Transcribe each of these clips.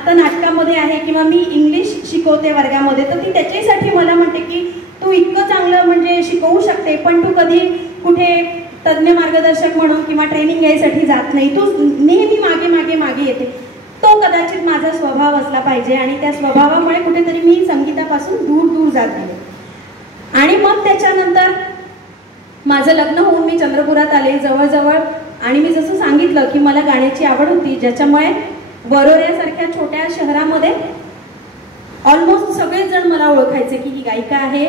आता नाटकामध्ये आहे किंवा मी इंग्लिश शिकवते वर्गामध्ये, तर ती त्याच्यासाठी मला म्हणते की तू इतकं चांगलं म्हणजे शिकवू शकते, पण तू कधी कुठे तज्ज्ञ मार्गदर्शक म्हणून किंवा ट्रेनिंग घ्यायसाठी जात नाही, तू नेहमी मागे मागे मागे येते. तो कदाचित माझा स्वभाव असला पाहिजे आणि त्या स्वभावामुळे कुठेतरी मी संगीतापासून दूर दूर जात गेले. आणि मग त्याच्यानंतर माझं लग्न होऊन मी चंद्रपुरात आले जवळजवळ, आणि मी जसं सांगितलं की मला गाण्याची आवड होती, ज्याच्यामुळे वरोऱ्यासारख्या छोट्या शहरामध्ये ऑलमोस्ट सगळेच जण मला ओळखायचे की ही गायिका आहे,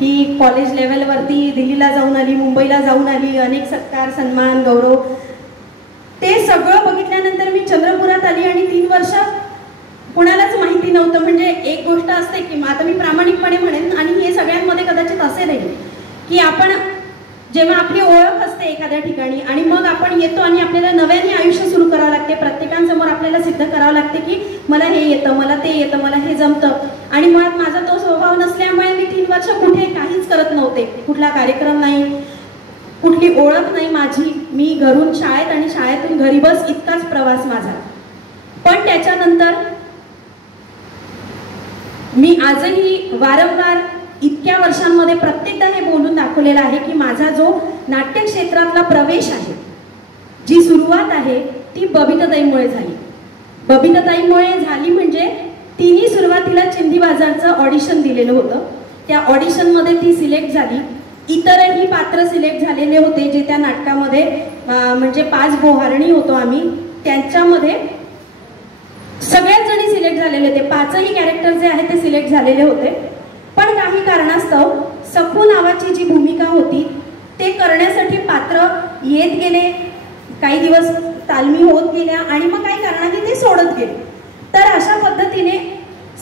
ही कॉलेज लेवलवरती दिल्लीला जाऊन आली, मुंबईला जाऊन आली, अनेक सत्कार सन्मान गौरव. ते सगळं बघितल्यानंतर मी चंद्रपुरात आली आणि 3 वर्ष कोणालाच माहिती नव्हतं. म्हणजे एक गोष्ट असते की आता मी प्रामाणिकपणे म्हणेन, आणि हे सगळ्यांमध्ये कदाचित असे नाही की आपण जेव्हा आपली ओळख असते एखाद्या ठिकाणी आणि मग आपण येतो आणि आपल्याला नव्याने आयुष्य सुरू करावं लागते, प्रत्येकांसमोर आपल्याला सिद्ध करावं लागते की मला हे येतं, मला ते येतं, मला हे जमतं. आणि मुळात माझा तो स्वभाव नसल्यामुळे मी 3 वर्ष कुठे काहीच करत नव्हते, कुठला कार्यक्रम नाही, कुठली ओळख नाही माझी. मी घरून शाळेत आणि शाळेतून घरी बस इतकाच प्रवास माझा. पण त्याच्यानंतर मी आजही वारंवार इतक्या वर्षांमध्ये प्रत्येकदा हे बोलून दाखवलेलं आहे की माझा जो नाट्य क्षेत्रातला प्रवेश आहे, जी सुरुवात आहे ती बबिताताईमुळे झाली. बबिताताईमुळे झाली म्हणजे तिने सुरुवातीला चिंधी बाजारचं ऑडिशन दिलेलं होतं, त्या ऑडिशनमध्ये ती सिलेक्ट झाली. इतरही पात्र सिलेक्ट झालेले होते जे त्या नाटकामध्ये म्हणजे 5 बोहारणी होतो आम्ही, त्यांच्यामध्ये सगळ्याच जणी सिलेक्ट झालेले होते. 5ही कॅरेक्टर जे आहे ते सिलेक्ट झालेले होते. पण काही कारणास्तव सखू नावाची जी भूमिका होती ते करण्यासाठी पात्र येत गेले, काही दिवस तालमी होत गेल्या आणि मग काही कारणाने ते सोडत गेले. तर अशा पद्धतीने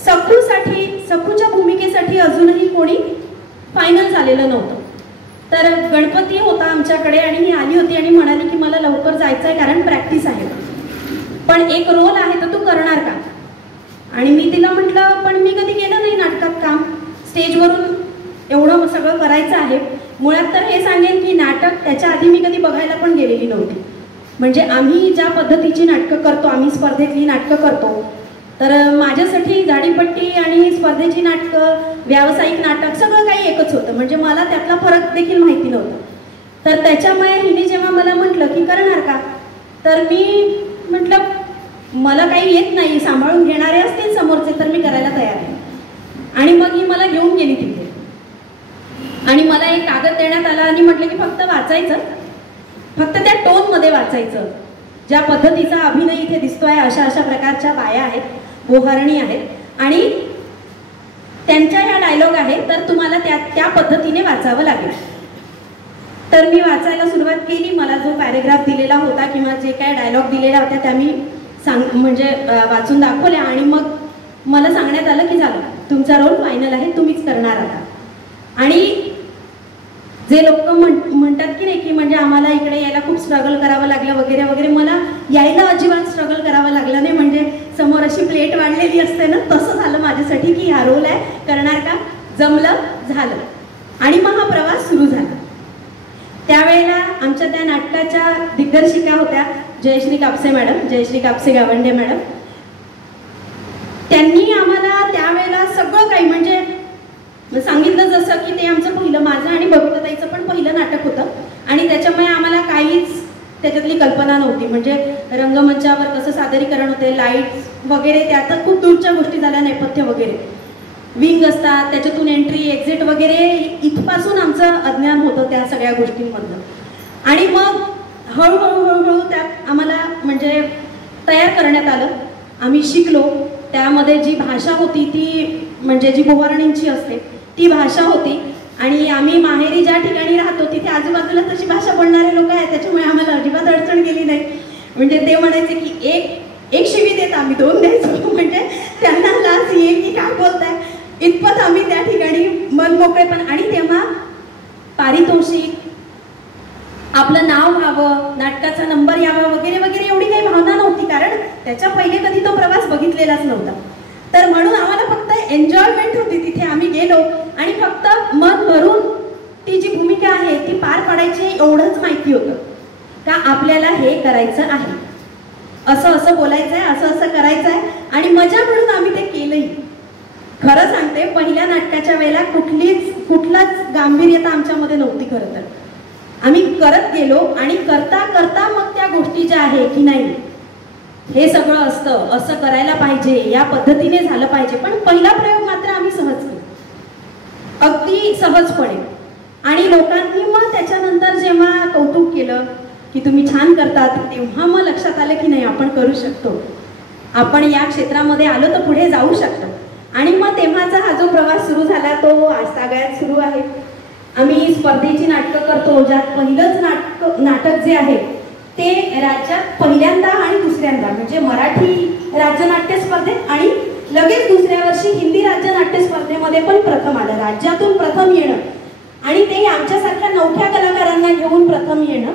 सखूसाठी, सखूच्या भूमिकेसाठी अजूनही कोणी फायनल झालेलं नव्हतं. तर गणपती होता आमच्याकडे आणि ही आली होती आणि म्हणाली की मला लवकर जायचं आहे कारण प्रॅक्टिस आहे, पण एक रोल आहे तर तू करणार का? आणि मी तिला म्हटलं पण मी कधी केलं नाही नाटकात काम, स्टेजवरून एवढं सगळं करायचं आहे. मुळात तर हे सांगेन की नाटक त्याच्या आधी मी कधी बघायला पण गेलेली नव्हती. म्हणजे आम्ही ज्या पद्धतीची नाटकं करतो, आम्ही स्पर्धेतली नाटकं करतो, तर माझ्यासाठी झाडीपट्टी आणि स्पर्धेची नाटकं, व्यावसायिक नाटक सगळं काही एकच होतं. म्हणजे मला त्यातला फरक देखील माहिती नव्हता. तर त्याच्यामुळे हिने जेव्हा मला म्हटलं की करणार का, तर मी म्हटलं मला काही येत नाही, सांभाळून घेणारे असतील समोरचे तर मी करायला तयार आहे. आणि मग ही मला घेऊन गेली तिथे आणि मला एक कागद देण्यात आला आणि म्हटलं की फक्त वाचायचं, फक्त त्या टोनमध्ये वाचायचं, ज्या पद्धतीचा अभिनय इथे दिसतोय अशा अशा प्रकारच्या बाया आहेत, बोहारणी आहेत आणि त्यांच्या ह्या डायलॉग आहे, तर तुम्हाला त्या पद्धतीने वाचावं लागेल. तर मी वाचायला सुरुवात केली. मला जो पॅरेग्राफ दिलेला होता किंवा जे काय डायलॉग दिलेल्या होत्या त्या मी म्हणजे वाचून दाखवल्या आणि मग मला सांगण्यात आलं की झालं, तुमचा रोल फायनल आहे, तुम्हीच करणार आता. आणि जे लोक म्हणतात की नाही की म्हणजे आम्हाला इकडे यायला खूप स्ट्रगल करावं लागलं वगैरे वगैरे, मला यायला अजिबात स्ट्रगल करावं लागलं नाही. म्हणजे समोर अशी प्लेट वाढलेली असते ना, तसं झालं माझ्यासाठी की हा रोल आहे, करणार का, जमलं, झालं. आणि मग हा प्रवास सुरू झाला. त्यावेळेला आमच्या त्या नाटकाच्या दिग्दर्शिका होत्या जयश्री कापसे मॅडम, जयश्री कापसे गावंडे मॅडम. त्यांनी आम्हाला त्यावेळेला सगळं काही म्हणजे सांगितलं जसं की ते आमचं पहिलं, माझं आणि बबिताताईचं पण पहिलं नाटक होतं आणि त्याच्यामुळे आम्हाला काहीच त्याच्यातली कल्पना नव्हती. म्हणजे रंगमंचावर कसं सादरीकरण होते, लाईट्स वगैरे, त्यात खूप दूरच्या गोष्टी झाल्या, नेपथ्य वगैरे, विंग असतात त्याच्यातून एंट्री एक्झिट वगैरे, इथपासून आमचं अज्ञान होतं त्या सगळ्या गोष्टींमधलं. आणि मग हळूहळू हळूहळू त्यात आम्हाला म्हणजे तयार करण्यात आलं, आम्ही शिकलो. त्यामध्ये जी भाषा होती ती म्हणजे जी बोहारणींची असते ती भाषा होती आणि आम्ही माहेरी ज्या ठिकाणी राहतो तिथे आजूबाजूला तशी भाषा बोलणारे लोक आहेत, त्याच्यामुळे आम्हाला अजिबात अडचण गेली नाही. म्हणजे ते म्हणायचे की एक शिवी देत आम्ही 2 द्यायचो, म्हणजे त्यांना लाज येईल की काय बोलताय, इतपत आम्ही त्या ठिकाणी मन मोकळेपण. आणि तेव्हा पारितोषिक, आपलं नाव व्हावं, नाटकाचा नंबर यावा वगैरे वगैरे एवढी काही भावना नव्हती, कारण त्याच्या पहिले कधी तो प्रवास बघितलेलाच नव्हता. तर म्हणून आम्हाला फक्त एन्जॉयमेंट होती. तिथे आम्ही गेलो आणि फक्त मन भरून ती जी भूमिका आहे ती पार पाडायची एवढंच माहिती होतं का आपल्याला हे करायचं आहे. असं असं बोलायचं आहे, असं असं करायचं आहे, आणि मजा म्हणून आम्ही ते केलंही. खरं सांगते, पहिल्या नाटकाच्या वेळेला कुठलाच गांभीर्यता आमच्यामध्ये नव्हती. खरं तर आम्ही करत गेलो आणि करता करता मग त्या गोष्टी ज्या आहे की नाही हे सगळं असतं, असं करायला पाहिजे, या पद्धतीने झालं पाहिजे. पण पहिला प्रयोग मात्र आम्ही सहज केला, अगदी सहजपणे. आणि लोकांनी मग त्याच्यानंतर जेव्हा कौतुक केलं की तुम्ही छान करतात, तेव्हा मग लक्षात आलं की नाही आपण करू शकतो, आपण या क्षेत्रामध्ये आलो तर पुढे जाऊ शकतो. आणि मग तेव्हाचा हा जो प्रवास सुरू झाला तो आजतागायत सुरू आहे. आम्ही स्पर्धेची नाटकं करतो, ज्यात पहिलंच नाटक जे आहे ते राज्यात पहिल्यांदा आणि दुसऱ्यांदा, म्हणजे मराठी राज्य नाट्य स्पर्धेत आणि लगेच दुसऱ्या वर्षी हिंदी राज्य नाट्य स्पर्धेमध्ये पण प्रथम आलं. राज्यातून प्रथम येणं आणि ते आमच्यासारख्या नवख्या कलाकारांना घेऊन प्रथम येणं,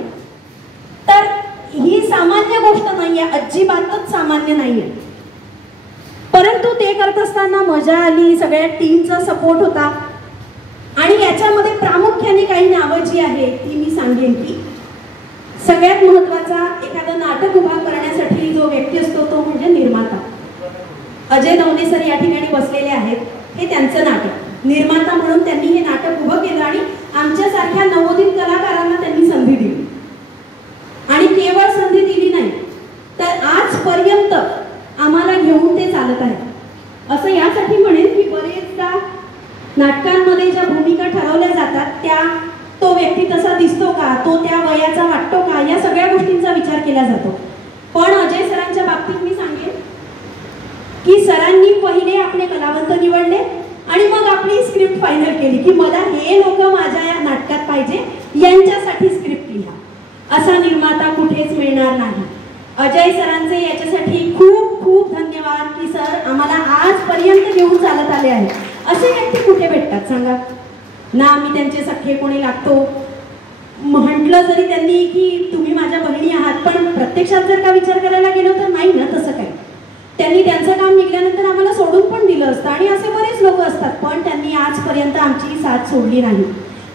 तर ही सामान्य गोष्ट नाही आहे, अजिबातच सामान्य नाही आहे. परंतु ते करत असताना मजा आली, सगळ्या टीमचा सपोर्ट होता. आणि याच्यामध्ये प्रामुख्याने काही नावं जी आहे ती मी सांगेन की सगळ्यात महत्त्वाचा एखादं नाटक उभा करण्यासाठी जो व्यक्ती असतो तो म्हणजे निर्माता. अजय दवणे सर या ठिकाणी बसलेले आहेत, हे त्यांचं नाटक. निर्माता म्हणून त्यांनी हे नाटक उभं केलं आणि आमच्यासारख्या नवोदित कलाकारांना त्यांनी संधी दिली. आणि केवळ संधी दिली नाही तर आजपर्यंत आम्हाला घेऊन ते चालत आहे. असं यासाठी म्हणेन की बरेचदा नाटकांमध्ये ज्या भूमिका ठरवल्या जातात त्या तो व्यक्ती तसा दिसतो का, तो त्या वयाचा वाटतो का, या सगळ्या गोष्टींचा विचार केला जातो. पण अजय सरांच्या बाबतीत मी सांगेन की सरांनी पहिले आपले कलावंत निवडले आणि मग आपली स्क्रिप्ट फायनल केली की मला हे लोक माझ्या या नाटकात पाहिजे, यांच्यासाठी स्क्रिप्ट लिहा. असा निर्माता कुठेच मिळणार नाही. अजय सरांचे याच्यासाठी खूप खूप धन्यवाद की सर आम्हाला आजपर्यंत घेऊन चालत आले आहे. असे व्यक्ती कुठे भेटतात सांगा ना. आम्ही त्यांचे सख्खे कोणी लागतो म्हटलं जरी त्यांनी की तुम्ही माझ्या बहिणी आहात, पण प्रत्यक्षात जर का विचार करायला गेलो तर नाही ना तसं काही. त्यांनी त्यांचं काम निघाल्यानंतर आम्हाला सोडून पण दिलं असतं आणि असे बरेच लोक असतात, पण त्यांनी आजपर्यंत आमची साथ सोडली नाही.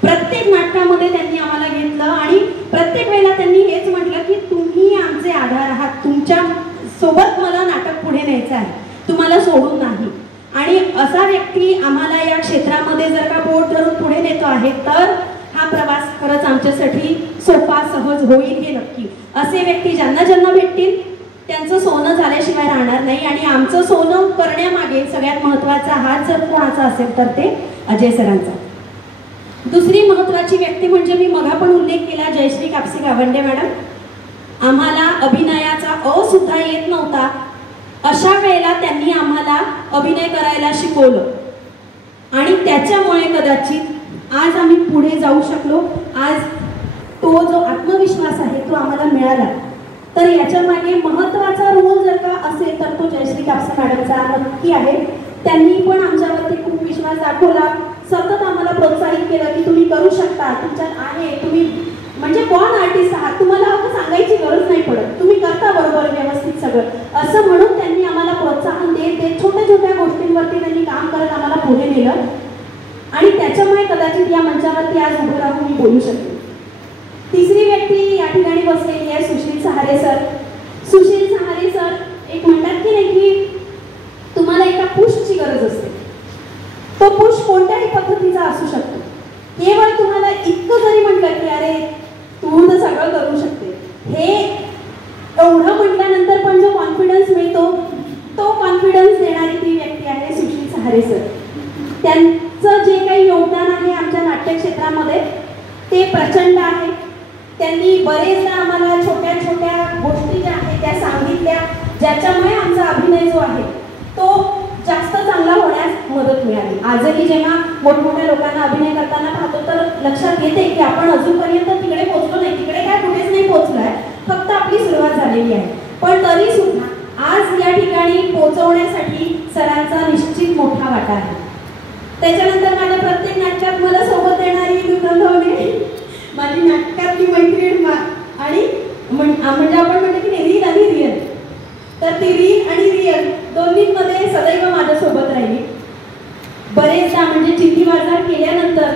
प्रत्येक नाटकामध्ये त्यांनी आम्हाला घेतलं आणि प्रत्येक वेळेला त्यांनी हेच म्हटलं की तुम्ही आमचे आधार आहात, तुमच्या सोबत मला नाटक पुढे न्यायचं आहे, तुम्हाला सोडून नाही. आणि असा व्यक्ती आम्हाला या क्षेत्रामध्ये जर का बोट धरून पुढे नेतो आहे तर हा प्रवास खरंच आमच्यासाठी सोपा सहज होईल हे नक्की. असे व्यक्ती ज्यांना ज्यांना भेटतील त्यांचं सोनं झाल्याशिवाय राहणार नाही. आणि आमचं सोनं करण्यामागे सगळ्यात महत्त्वाचा हात जर कोणाचा असेल तर ते अजय सरांचा. दुसरी महत्त्वाची व्यक्ती म्हणजे मी मगा पण उल्लेख केला, जयश्री कापसे गावंडे मॅडम. आम्हाला अभिनयाचा अ सुद्धा येत नव्हता, अशा वेळेला त्यांनी आम्हाला अभिनय करायला शिकवलं आणि त्याच्यामुळे कदाचित आज आम्ही पुढे जाऊ शकलो. आज तो जो आत्मविश्वास आहे तो आम्हाला मिळाला. तर याच्या मागे महत्त्वाचा रोल जर का असेल तर तो जयश्री कापसे मॅडमचा नक्की आहे. त्यांनी पण आमच्यावरती खूप विश्वास दाखवला, सतत आम्हाला प्रोत्साहित केलं की तुम्ही करू शकता, तुमच्यात आहे, तुम्ही म्हणजे कोण आर्टिस्ट आहात, तुम्हाला सांगायची गरज नाही पडत, तुम्ही करता बरोबर व्यवस्थित सगळं, असं म्हणून त्यांनी आम्हाला प्रोत्साहन देत छोट्या छोट्या गोष्टींवरती त्यांनी काम करत आम्हाला पुढे नेलं. आणि त्याच्यामुळे कदाचित या मंचावरती आज उभं राहून मी बोलू शकते. तिसरी व्यक्ती या ठिकाणी बसलेली आहे सुशील सहारे सर. सुशील सहारे सर एक म्हणतात की नाही की तुम्हाला एका पुशची गरज असते. तो पुश कोणत्याही पद्धतीचा असू शकतो. केवळ तुम्हाला इतकं जरी म्हटलं की अरे तू तर सगळं करू शकते, हे एवढं म्हटल्यानंतर पण जो कॉन्फिडन्स मिळतो तो कॉन्फिडन्स देणारी ती व्यक्ती आहे सुशील सहारे सर. त्यांचं जे काही योगदान आहे आमच्या नाट्य क्षेत्रामध्ये ते प्रचंड आहे. त्यांनी बरेचदा आम्हाला छोट्या छोट्या गोष्टी ज्या आहेत त्या सांगितल्या, ज्याच्यामुळे आमचा अभिनय जो आहे तो जास्त चांगला होण्यास मदत मिळाली. आजही जेव्हा मोठमोठ्या लोकांना अभिनय करताना पाहतो तर लक्षात येते की आपण अजूनपर्यंत तिकडे पोहोचलो नाही, तिकडे काय कुठेच नाही पोहोचलो आहे, फक्त आपली सुरुवात झालेली आहे. पण तरी सुद्धा आज या ठिकाणी पोहोचवण्यासाठी सरांचा निश्चित मोठा वाटा आहे. त्याच्यानंतर माझ्या प्रत्येक नाटकात मला सोबत येणारी दुर्गंधवणे, माझी नाटकातली मैत्रीण आणि म्हणजे आपण म्हणतो की रील आणि रिअल, तर ती रील आणि रिअल दोन्हीमध्ये सदैव माझ्यासोबत राहिली. बरेचदा म्हणजे चिठ्ठी बाजार केल्यानंतर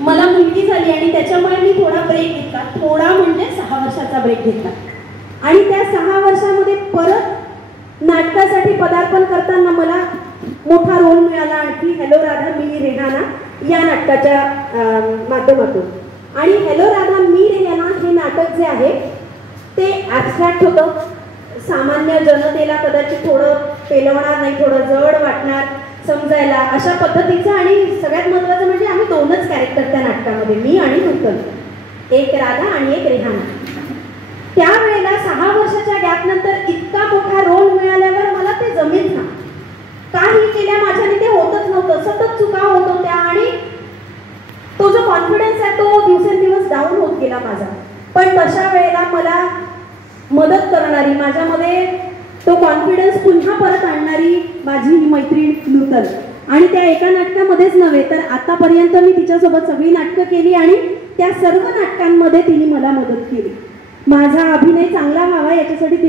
मला मुलगी झाली आणि त्याच्यामुळे मी थोडा ब्रेक घेतला, थोडा म्हणजे 6 वर्षाचा ब्रेक घेतला. आणि त्या 6 वर्षामध्ये परत नाटकासाठी पदार्पण करताना मला मोठा रोल मिळाला आणखी हॅलो राधा मी रेहाना या नाटकाच्या माध्यमातून. आणि हॅलो राधा मी रेहाना हे नाटक जे आहे ते ॲब्स्ट्रॅक्ट होतं, सामान्य जनतेला कदाचित थोडं पेलवणार नाही, थोडं जड वाटणार समजायला अशा पद्धतीचं. आणि सगळ्यात महत्त्वाचं म्हणजे आम्ही 2च कॅरेक्टर त्या नाटकामध्ये, मी आणि नूतन, एक राधा आणि एक रेहाना. त्यावेळेला 6 वर्षाच्या गॅपनंतर इतका मोठा रोल मिळाल्यावर मला ते जमेल ना, काही केल्या माझ्याने ते होतच नव्हतं, सतत चुका होत होत्या आणि तो जो कॉन्फिडन्स आहे तो दिवसेंदिवस डाऊन होत गेला माझा. पण तशा वेळेला मला मदत करणारी, माझ्यामध्ये तो कॉन्फिडन्स पुन्हा परत आणणारी माझी ही मैत्रीण नूतन. आणि त्या एका नाटकामध्येच नव्हे तर आतापर्यंत मी तिच्यासोबत सगळी नाटकं केली आणि त्या सर्व नाटकांमध्ये तिने मला मदत केली. माझा अभिनय चांगला व्हावा याच्यासाठी तिने